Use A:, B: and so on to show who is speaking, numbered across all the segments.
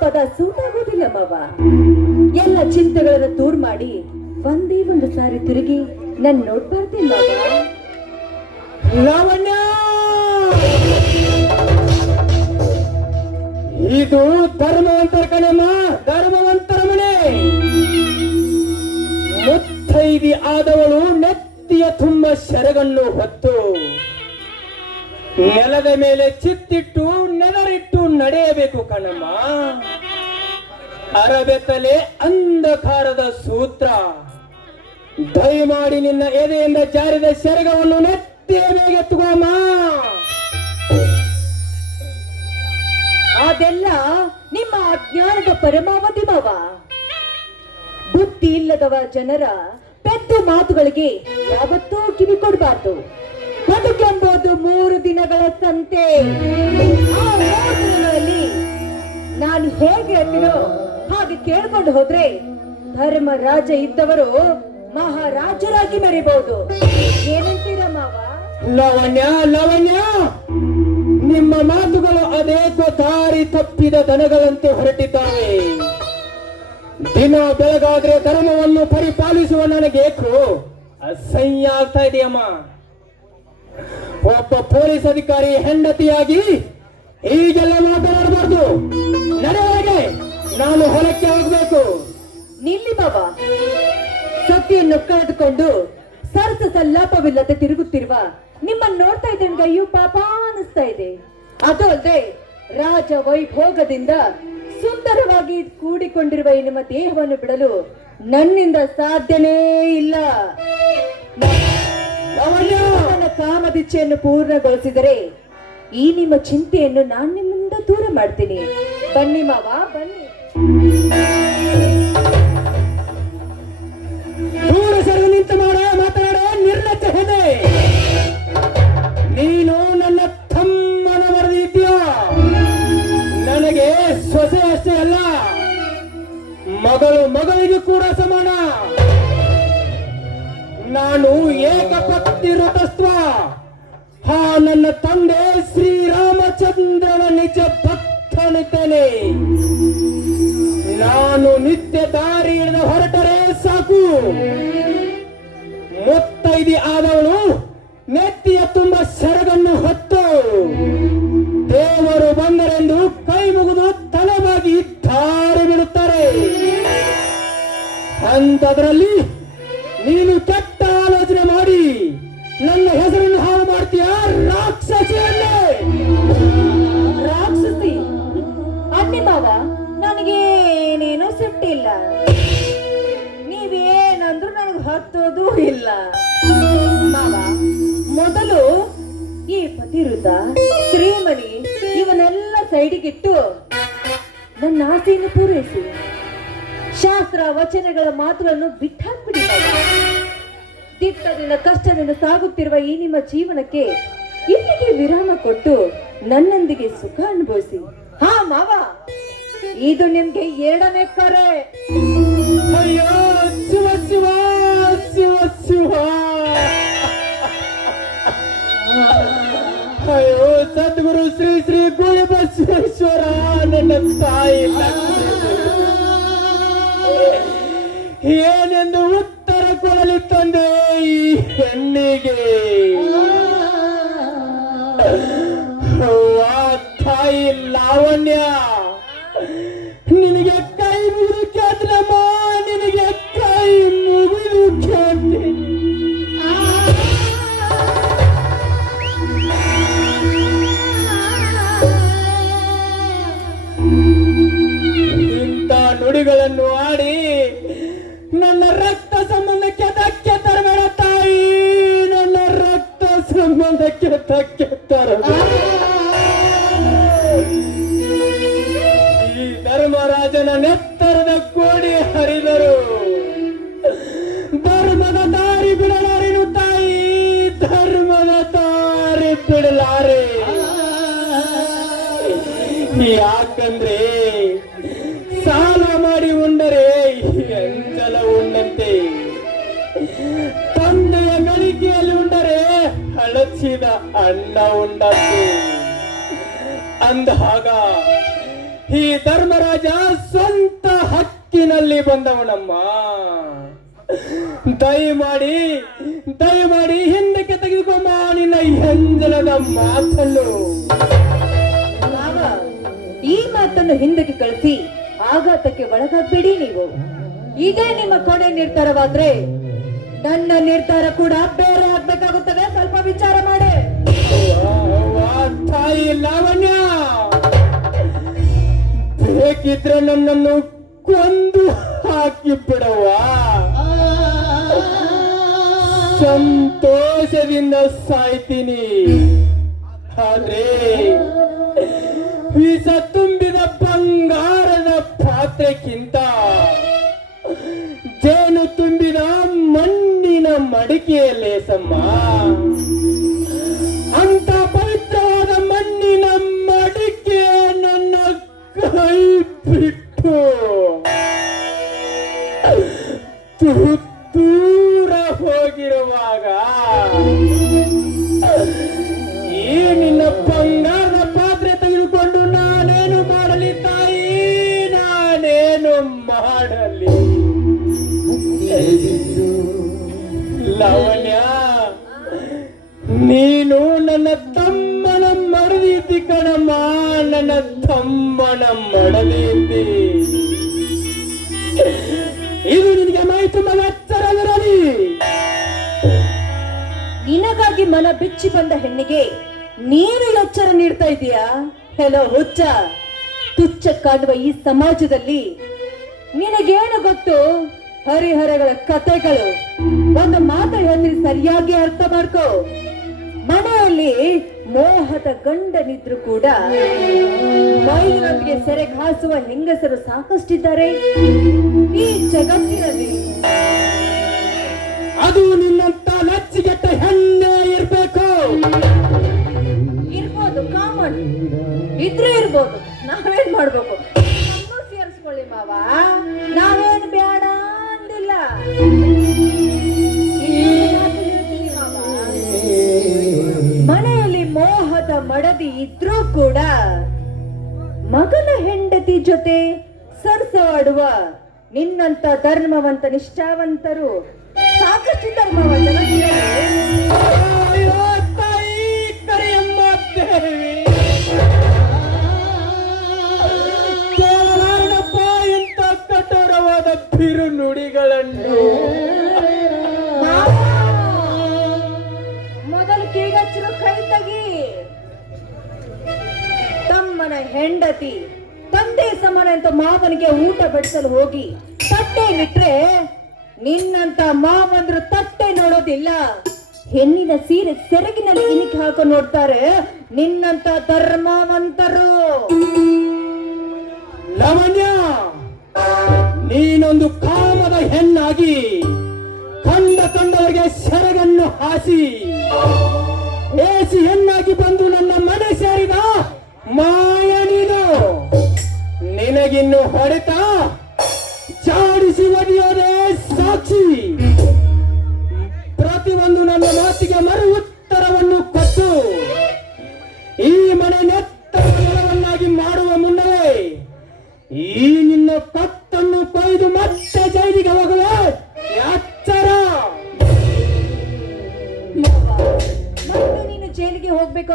A: ಪದ ಸೂಟಾಗೋದಿಲ್ಲ ಬಾಬ ಎಲ್ಲ ಚಿಂತೆಗಳನ್ನು ದೂರ ಮಾಡಿ ಒಂದೇ ಒಂದು ಸಾರಿ ತಿರುಗಿ ನನ್ ನೋಡ್ಬಾರ್ದಿಲ್ಲ
B: ಲಾವಣ್ಯ! ಇದು ಧರ್ಮವಂತರ ಕಣಮ್ಮ, ಧರ್ಮವಂತರ ಮನೆ. ಮುತ್ತೈದಿ ಆದವಳು ನೆತ್ತಿಯ ತುಂಬ ಸೆರಗನ್ನು ಹೊತ್ತು. ನೆಲದ ಮೇಲೆ ಚಿತ್ತಿಟ್ಟು, ನೆಲರಿಟ್ಟು ನಡೆಯಬೇಕು ಕಣಮ್ಮ. ಅರಬೆತ್ತಲೆ ಅಂಧಕಾರದ ಸೂತ್ರ. ದಯಮಾಡಿ ನಿನ್ನ ಎದೆಯಿಂದ ಜಾರಿದ ಶರಗವನ್ನು ನೆತ್ತಿಯ ಮೇಲೆ ಎತ್ತುಗೋಮ್ಮ
A: ಅದೆಲ್ಲ ನಿಮ್ಮ ಅಜ್ಞಾನದ ಪರಮಾವಧಿ ಮಾವ ಬುದ್ಧಿ ಇಲ್ಲದವ ಜನರ ಪೆದ್ದು ಮಾತುಗಳಿಗೆ ಯಾವತ್ತೂ ಕಿವಿ ಕೊಡಬಾರ್ದು ಬದುಕೆಂಬುದು ಮೂರು ದಿನಗಳ ಸಂತೆ. ಆ ನಾನು ಹೇಗೆ ಅಂದಿರೋ ಹಾಗೆ ಕೇಳ್ಕೊಂಡು ಹೋದ್ರೆ ಧರ್ಮರಾಜ ಇದ್ದವರು ಮಹಾರಾಜರಾಗಿ ಮೆರಿಬಹುದು ಏನಂತೀರ ಮಾವ?
B: ಲವಣ್ಯ ಲವಣ್ಯ! ನಿಮ್ಮ ಮಾತುಗಳು ಅನೇಕ ದಾರಿ ತಪ್ಪಿದ ದನಗಳಂತೆ ಹೊರಟಿದ್ದಾವೆ. ದಿನ ಬೆಳಗಾದ್ರೆ ಧರ್ಮವನ್ನು ಪರಿಪಾಲಿಸುವ ನನಗೇಕು ಅಸಹ್ಯ ಆಗ್ತಾ ಇದೆಯಮ್ಮ. ಒಬ್ಬ ಪೊಲೀಸ್ ಅಧಿಕಾರಿ ಹೆಂಡತಿಯಾಗಿ ಈಗೆಲ್ಲ ಮಾತನಾಡಬಾರ್ದು. ನಡೆಯೊಳಗೆ ನಾನು ಹೊಲಕ್ಕೆ ಹೋಗ್ಬೇಕು.
A: ನಿಲ್ಲಿ ಬಾಬಾ. ಸತಿಯನ್ನು ಕಳೆದುಕೊಂಡು ಸರಸ ಸಲ್ಲಾಪವಿಲ್ಲದೆ ತಿರುಗುತ್ತಿರುವ ನಿಮ್ಮನ್ನು ನೋಡ್ತಾ ಇದ್ದೇನೆ ಅಯ್ಯೋ ಪಾಪ ಅನಿಸ್ತಾ ಇದೆ. ಅದು ಅಲ್ಲದೆ ರಾಜ ವೈಭೋಗದಿಂದ ಸುಂದರವಾಗಿ ಕೂಡಿಕೊಂಡಿರುವ ಈ ನಿಮ್ಮ ದೇಹವನ್ನು ಬಿಡಲು ನನ್ನಿಂದ ಸಾಧ್ಯನೇ ಇಲ್ಲ.
B: ಲವಣ್ಯ
A: ಪೂರ್ಣಗೊಳಿಸಿದರೆ ಈ ನಿಮ್ಮ ಚಿಂತೆಯನ್ನು ನಾನು ನಿಮ್ಮಿಂದ ದೂರ ಮಾಡ್ತೀನಿ. ಬನ್ನಿ ಮಾವ, ಬನ್ನಿ.
B: ದೂರ ಸರಿ ನಿಂತು ಮಾಡ, ಮಾತನಾಡೋ ನಿರ್ಲಕ್ಷ್ಯ ಹೋದೆ. ನೀನು ನನ್ನ ತಮ್ಮನ ವರದಿದ್ದೀಯ ನನಗೆ ಸೊಸೆ ಅಷ್ಟೇ ಅಲ್ಲ, ಮಗಳು ಮಗಳಿಗೆ ಕೂಡ ಸಮಾನ. ನಾನು ಏಕಪತ್ನಿ ಋತಸ್ವ ಹಾ, ನನ್ನ ತಂದೆ ಶ್ರೀರಾಮಚಂದ್ರನ ನಿಜ ಭಕ್ತನಿದ್ದೇನೆ. ನಾನು ನಿತ್ಯ ದಾರಿ ಹಿಡಿದ ಹೊರಟರೆ ಸಾಕು. ಮುತ್ತೈದಿ ಆದವಳು ನೆತ್ತಿಯ ತುಂಬ ಸೆರಗನ್ನು ಹೊತ್ತು. ದೇವರು ಬಂದರೆಂದು ಕೈ ಮುಗಿದು ತಲೆಬಾಗಿ ದಾರಿ ಬಿಡುತ್ತಾರೆ ಅಂಥದ್ರಲ್ಲಿ
A: ವಚನಗಳ ಮಾತುಗಳನ್ನು ಬಿಟ್ಟಾಕ್ಬಿಡಿ. ದಿಟ್ಟದಿಂದ ಕಷ್ಟದಿಂದ ಸಾಗುತ್ತಿರುವ ಈ ನಿಮ್ಮ ಜೀವನಕ್ಕೆ ಇಲ್ಲಿಗೆ ವಿರಾಮ ಕೊಟ್ಟು ನನ್ನೊಂದಿಗೆ ಸುಖ ಅನುಭವಿಸಿ. ಹಾ, ಮಾವ. ಇದು ನಿಮ್ಗೆ ಎರಡನೇ ಕರೆ.
B: ಅಯ್ಯೋ ಅಯ್ಯೋ, ಸದ್ಗುರು ಶ್ರೀ ಶ್ರೀ ಗುರುಬಸವೇಶ್ವರ, ನನ್ನ ತಾಯಿ. ಏನೆಂದು ಉತ್ತರ ಕೊಡಲಿ ತಂದೆ ಈ ಹೆಣ್ಣಿಗೆ? ಯಾಕಂದ್ರೆ ಸಾಲ ಮಾಡಿ ಉಂಡರೆ ಎಂಜಲ ಉಂಡಂತೆ? ತಂದೆಯ ಗಳಿಕೆಯಲ್ಲಿ ಉಂಡರೆ ಹಳಚಿದ ಅನ್ನ ಉಂಡಂತೆ. ಅಂದಾಗ ಈ ಧರ್ಮರಾಜ ಸ್ವಂತ ಹಕ್ಕಿನಲ್ಲಿ ಬಂದವನಮ್ಮ. ದಯಮಾಡಿ ದಯಮಾಡಿ ಹಿಂದಕ್ಕೆ ತೆಗೆದುಕೊಂಬ ನಿನ್ನ ಹೆಂಜಲದ ಮಾತನ್ನು.
A: ಹಿಂದಕ್ಕೆ ಕಳಿಸಿ ಆಘಾತಕ್ಕೆ ಒಳಗಾಗ್ಬೇಡಿ ನೀವು. ಇದೇ ನಿಮ್ಮ ಕೊನೆ ನಿರ್ಧಾರವಾದ್ರೆ ನನ್ನ ನಿರ್ಧಾರ ಕೂಡ ಬೇರೆ ಆಗ್ಬೇಕಾಗುತ್ತದೆ. ಸ್ವಲ್ಪ ವಿಚಾರ ಮಾಡಿ.
B: ತಾಯಿ ಲಾವಣ್ಯ! ಬೇಕಿದ್ರೆ ನನ್ನನ್ನು ಕೊಂದು ಹಾಕಿ ಬಿಡುವ ಸಂತೋಷದಿಂದ ಸಾಯ್ತೀನಿ. ಮಡಿಕೆಯಲ್ಲೇ ಸಮ್ಮ
A: ನಿನಗಾಗಿ ಮನ ಬಿಚ್ಚಿ ಬಂದ ಹೆಣ್ಣಿಗೆ ನೀನು ಎಚ್ಚರ ನೀಡ್ತಾ ಇದೀಯಾ ಹೆಲೋ, ಹುಚ್ಚ. ತುಚ್ಚ ಕಾಣುವ ಈ ಸಮಾಜದಲ್ಲಿ ನಿನಗೇನು ಗೊತ್ತು? ಹರಿಹರಗಳ ಕತೆಗಳು. ಒಂದು ಮಾತು ಹೇಳ್ತೀನಿ ಸರಿಯಾಗಿ ಅರ್ಥ ಮಾಡ್ಕೋ. ಮನೆಯಲ್ಲಿ ಮೋಹದ ಗಂಡನಿದ್ರು ಕೂಡ ಮೈಲಿನೊಂದಿಗೆ ಸೆರೆಗೆ ಹಾಸುವ ಹೆಂಗಸರು ಸಾಕಷ್ಟಿದ್ದಾರೆ. ಈ ಜಗತ್ತಿನಲ್ಲಿ
B: ಅದು
A: ಮಾಡ್ಬೇಕು. ಸೇರಿಸ್ಕೊಳ್ಳಿ ಮಾವ. ನಾವೇನು ಬೇಡ ಅಂದಿಲ್ಲ. ಮನೆಯಲ್ಲಿ ಮೋಹದ ಮಡದಿ ಇದ್ರೂ ಕೂಡ ಮಗನ ಹೆಂಡತಿ ಜೊತೆ ಸರ್ಸಾಡುವ ನಿನ್ನಂತ ಧರ್ಮವಂತ ನಿಷ್ಠಾವಂತರು ಸಾಕಷ್ಟು ಧರ್ಮವ
B: ಬಿರು ನುಡಿಗಳನ್ನು
A: ಮೊದಲು ಕೀಗಚ್ಚಿರೋ ಕೈ ತಗಿ. ತಮ್ಮನ ಹೆಂಡತಿ ತಂದೆ ಸಮಾನ ಅಂತ ಮಾವನಿಗೆ ಊಟ ಬಡಿಸಲು ಹೋಗಿ. ತಟ್ಟೆ ಬಿಟ್ರೆ ನಿನ್ನಂತ ಮಾವಂದ್ರು ತಟ್ಟೆ ನೋಡೋದಿಲ್ಲ. ಹೆಣ್ಣಿನ ಸೀರೆ ಸೆರಗಿನಲ್ಲಿ ಇನಿಕೆ ಹಾಕೋ ನೋಡ್ತಾರೆ ನಿನ್ನಂತ ಧರ್ಮವಂತರು.
B: ಲವಣ್ಯ! ನೀನೊಂದು ಕಾಮದ ಹೆಣ್ಣಾಗಿ ಕಂಡ ಕಂಡವರಿಗೆ ಸೆರಗನ್ನು ಹಾಸಿ ಏಸಿ ಹೆಣ್ಣಾಗಿ ಬಂದು ನನ್ನ ಮನೆ ಸೇರಿದ ಮಾಯನಿದು ನೀನು. ನಿನಗಿನ್ನು ಹೊಡೆತ ಜಾಡಿಸಿ ಒಡೆಯೋದೇ.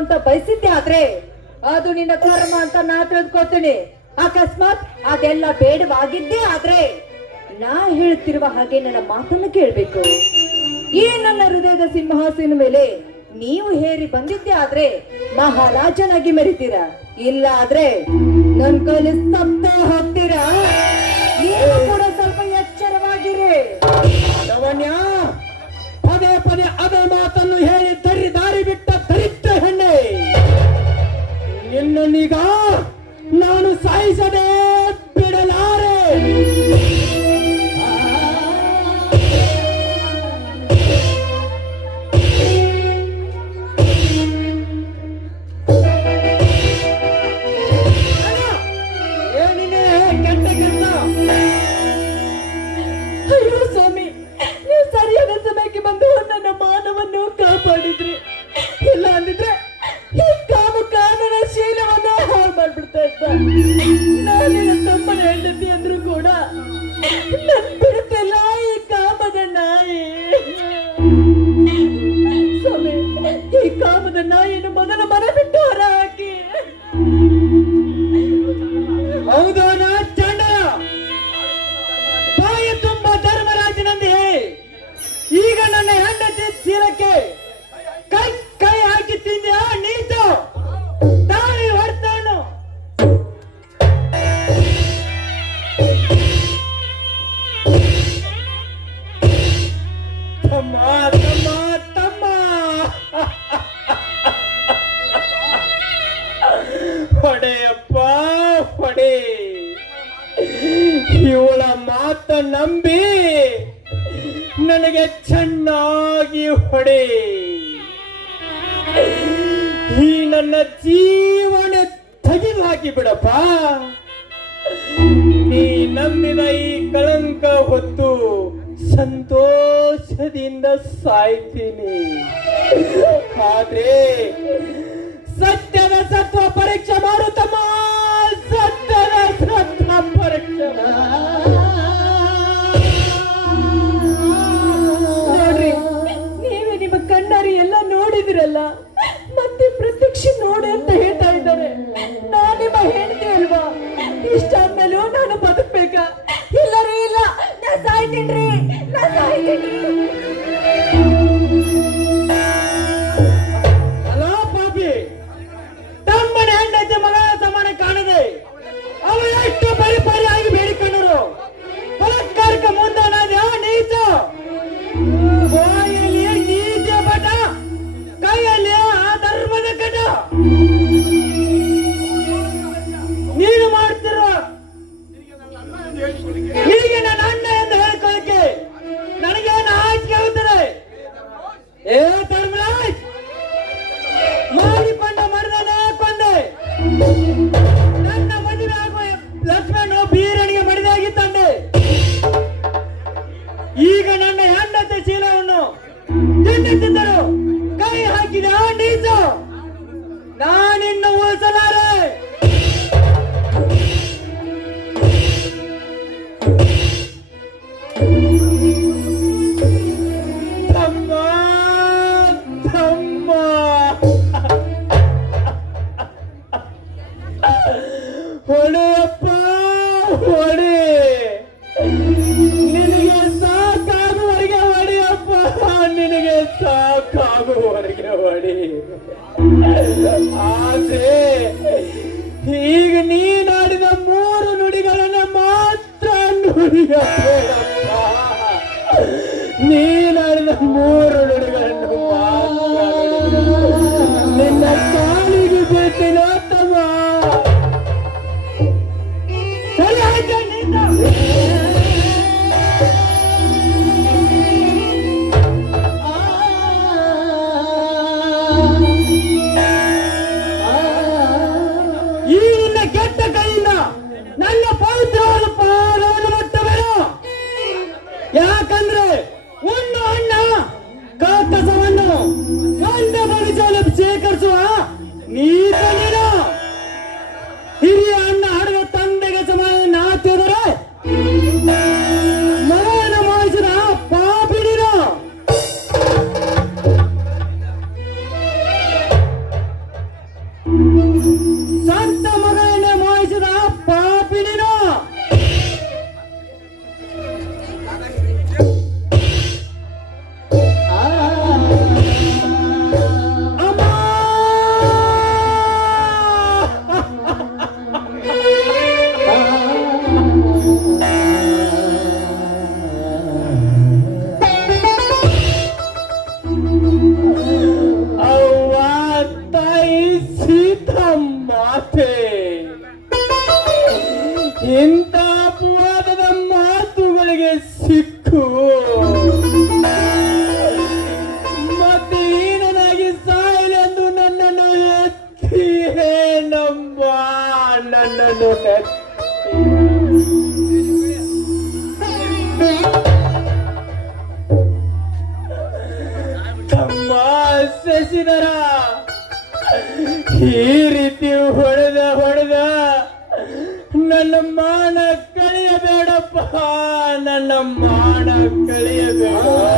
A: ಅಂತ ಬಯಸಿದ್ದೆ ಆದ್ರೆ ಅದು ನಿನ್ನ ಕರ್ಮ ಅಂತ ನಾ ತಿಳ್ಕೊತೀನಿ. ಅಕಸ್ಮಾತ್ ಅದೆಲ್ಲ ಬೇಡವಾಗಿದ್ದೇ ಆದ್ರೆ ನಾ ಹೇಳ್ತಿರುವ ಹಾಗೆ ನನ್ನ ಮಾತನ್ನು ಕೇಳ್ಬೇಕು. ಈ ನನ್ನ ಹೃದಯದ ಸಿಂಹಾಸನ ಮೇಲೆ ನೀವು ಹೇರಿ ಬಂದಿದ್ದೆ ಆದ್ರೆ ಮಹಾರಾಜನಾಗಿ ಮೆರಿತೀರ? ಇಲ್ಲ ಆದ್ರೆ ನನ್ ಕೈಲಿ ಸಪ್ತ ಹೋಗ್ತೀರಾ? ನೀವು ಕೂಡ ಸ್ವಲ್ಪ ಎಚ್ಚರವಾಗಿರಿ.
B: ಪದೇ ಪದೇ ಅದೇ ಮಾತನ್ನು ಹೇಳಿ ನಿನ್ನನ್ನೀಗ ನಾನು ಸಾಯಿಸದೆ
A: ನಾನು ತಪ್ಪನ ಹೆಂಡತಿ ಅಂದ್ರೂ ಕೂಡ ನನ್ನ
B: ನನ್ನ ಜೀವನ ತೆಗೆದು ಹಾಕಿ ಬಿಡಪ್ಪ ನೀ ನಂಬಿದ ಈ ಕಳಂಕ ಹೊತ್ತು ಸಂತೋಷದಿಂದ ಸಾಯ್ತೀನಿ. ಆದ್ರೆ ಸತ್ಯದ ಸತ್ವ ಪರೀಕ್ಷೆ ಮಾಡು ತಮ್ಮ. ಸತ್ಯದ ಸತ್ವ ಪರೀಕ್ಷೆ ನಿಂತಿದ್ದರು America, Linda! ತಮ್ಮ ಶಶಿಧರ ಈ ರೀತಿ ಹೊಡೆದ ಹೊಡೆದ ನನ್ನ ಮಾನ ಕಳೆಯಬೇಡಪ್ಪ ನನ್ನ ಮಾನ ಕಳೆಯಬೇಡ.